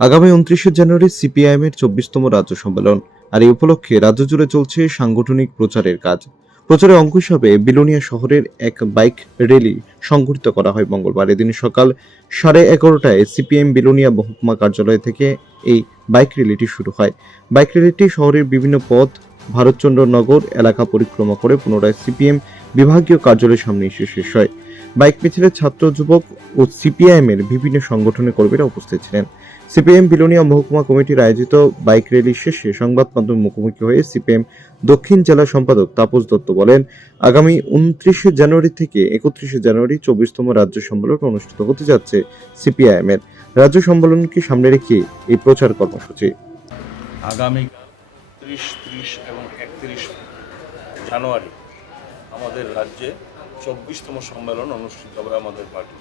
আগামী 29শে জানুয়ারি সিপিআইএম এর 24তম রাজ্য সম্মেলন। আর এই উপলক্ষে রাজ্য জুড়ে চলছে সাংগঠনিক প্রচারের কাজ। প্রচারের অঙ্গ হিসাবে বিলোনিয়া শহরের এক বাইক র্যালি সংঘটিত করা হয় মঙ্গলবার। এদিন সকাল 11:30টায় সিপিএম বিলোনিয়া মহকুমা কার্যালয় থেকে এই বাইক র্যালিটি শুরু হয়। বাইক র্যালিটি শহরের বিভিন্ন পথ, ভারতচন্দ্র নগর এলাকা পরিক্রমা করে পুনরায় সিপিএম বিভাগীয় কার্যালয়ের সামনে এসে শেষ হয়। বাইক মিছিলে ছাত্র, যুবক ও সিপিআইএম এর বিভিন্ন সংগঠনের কর্মীরা উপস্থিত ছিলেন। সিপিএম বিলোনিয়া মহকুমা কমিটির আয়োজিত বাইক র্যালি শেষে সংবাদ মাধ্যম মুখোমুখি হয়ে সিপিএম দক্ষিণ জেলা সম্পাদক তাপস দত্ত বলেন, আগামী 29শে জানুয়ারি থেকে 31শে জানুয়ারি 24তম রাজ্য সম্মেলন অনুষ্ঠিত হতে যাচ্ছে সিপিআইএম এর। রাজ্য সম্মেলনকে সামনে রেখে এই প্রচার কর্মসূচি। আগামী 30, 30 এবং 31 জানুয়ারি আমাদের রাজ্যে 24তম সম্মেলন অনুষ্ঠিত হবে আমাদের পার্টি।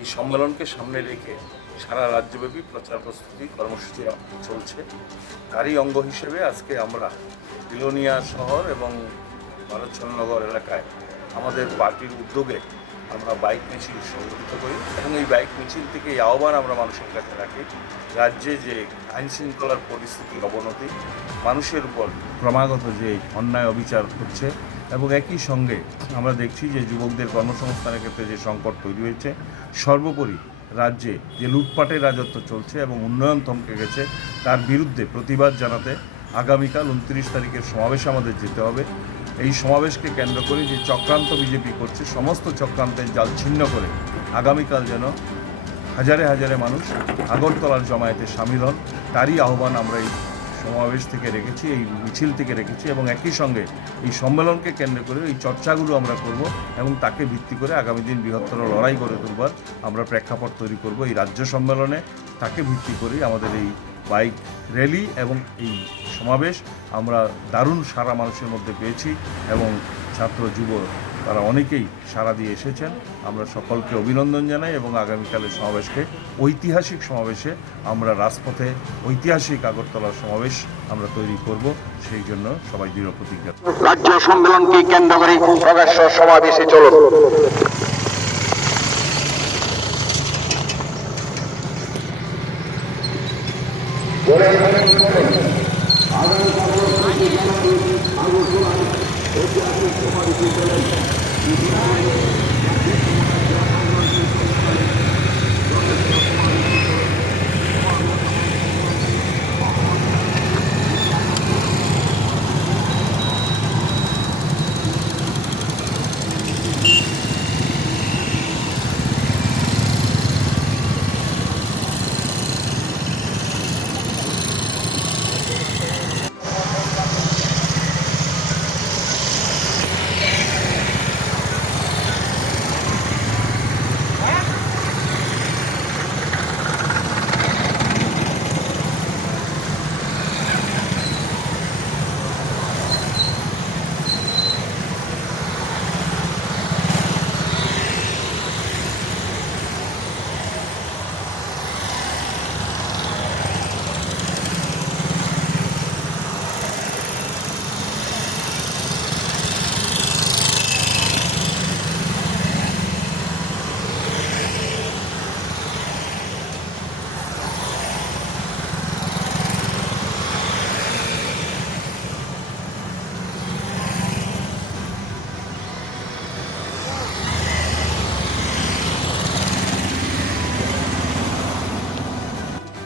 এই সম্মেলনকে সামনে রেখে সারা রাজ্যব্যাপী প্রচার প্রস্তুতি কর্মসূচি চলছে। তারই অঙ্গ হিসেবে আজকে আমরা বিলোনিয়া শহর এবং ভারতচন্দ্রনগর এলাকায় আমাদের পার্টির উদ্যোগে আমরা বাইক মিছিল সংগঠিত করি এবং এই বাইক মিছিল থেকে এই আহ্বান আমরা মানুষের কাছে রাখি, রাজ্যে যে আইন শৃঙ্খলার পরিস্থিতির অবনতি, মানুষের উপর ক্রমাগত যে অন্যায় অবিচার হচ্ছে এবং একই সঙ্গে আমরা দেখছি যে যুবকদের কর্মসংস্থানের ক্ষেত্রে যে সংকট তৈরি হয়েছে, সর্বোপরি রাজ্যে যে লুটপাটের রাজত্ব চলছে এবং উন্নয়ন থমকে গেছে, তার বিরুদ্ধে প্রতিবাদ জানাতে আগামীকাল 29 তারিখের সমাবেশে আমাদের যেতে হবে। এই সমাবেশকে কেন্দ্র করে যে চক্রান্ত বিজেপি করছে, সমস্ত চক্রান্তের জাল ছিন্ন করে আগামীকাল যেন হাজারে হাজারে মানুষ আগরতলার জমায়েতে সামিল হন, তারই আহ্বান আমরা এই সমাবেশ থেকে রেখেছি, এই মিছিল থেকে রেখেছি এবং একই সঙ্গে এই সম্মেলনকে কেন্দ্র করে এই চর্চাগুলো আমরা করব এবং তাকে ভিত্তি করে আগামী দিন বৃহত্তর লড়াই গড়ে তুলবার আমরা প্রেক্ষাপট তৈরি করব। এই রাজ্য সম্মেলনে তাকে ভিত্তি করেই আমাদের এই বাইক র্যালি এবং এই সমাবেশ আমরা দারুণ সাড়া মানুষের মধ্যে পেয়েছি এবং ছাত্র, যুব তারা অনেকেই সাড়া দিয়ে এসেছেন। আমরা সকলকে অভিনন্দন জানাই এবং আগামীকালের সমাবেশকে ঐতিহাসিক সমাবেশে আমরা রাজপথে ঐতিহাসিক আগরতলার সমাবেশ আমরা তৈরি করব, সেই জন্য সবাই দৃঢ় প্রতিজ্ঞা। রাজ্য সম্মেলনকে কেন্দ্র করে প্রকাশ্য সমাবেশে চলুন।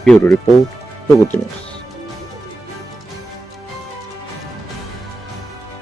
ব্যুরো রিপোর্ট, প্রগতি নিউজ।